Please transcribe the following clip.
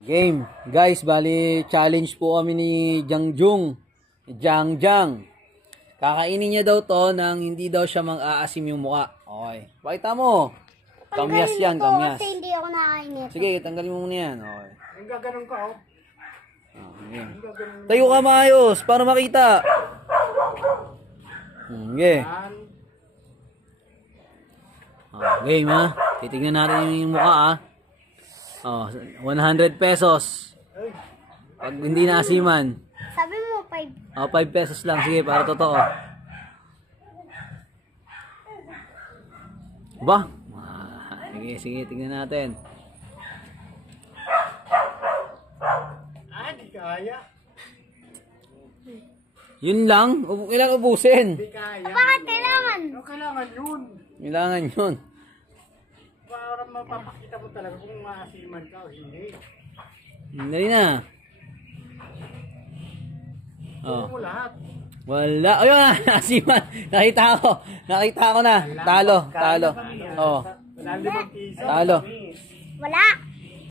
Game. Guys, bali challenge po kami ni Jangjung. Jangjang. Kakainin niya daw to nang hindi daw siya mang-aasim yung muka. Okay. Pakita mo. Kamyas yan, kamyas. Kasi hindi ako nakain ito. Sige, tanggalin mo muna yan. Okay. Ang gaganon ka, oh. Okay. Tayo ka maayos para makita. Okay. Game ha. Titignan natin yung mukha ha. Oh, 100 pesos. Pag hindi naasiman. Sabi mo 5. Oh, 5 pesos lang. Sige, para totoo. Ba? Sige, sige, tingnan natin. Di kaya. Yun lang? Ilang ubusin? Di kaya. Bakit kailangan? Ano kailangan yun? Kailangan yun. Para mapapakita mo talaga kung maasiman ka o hindi. Dali na. Oh. Mo lahat. Wala. Ayun na, nasiman. Nakita ko. Nakita ko na. Talo, talo. Oh. Wala 5 piso. Talo. Wala.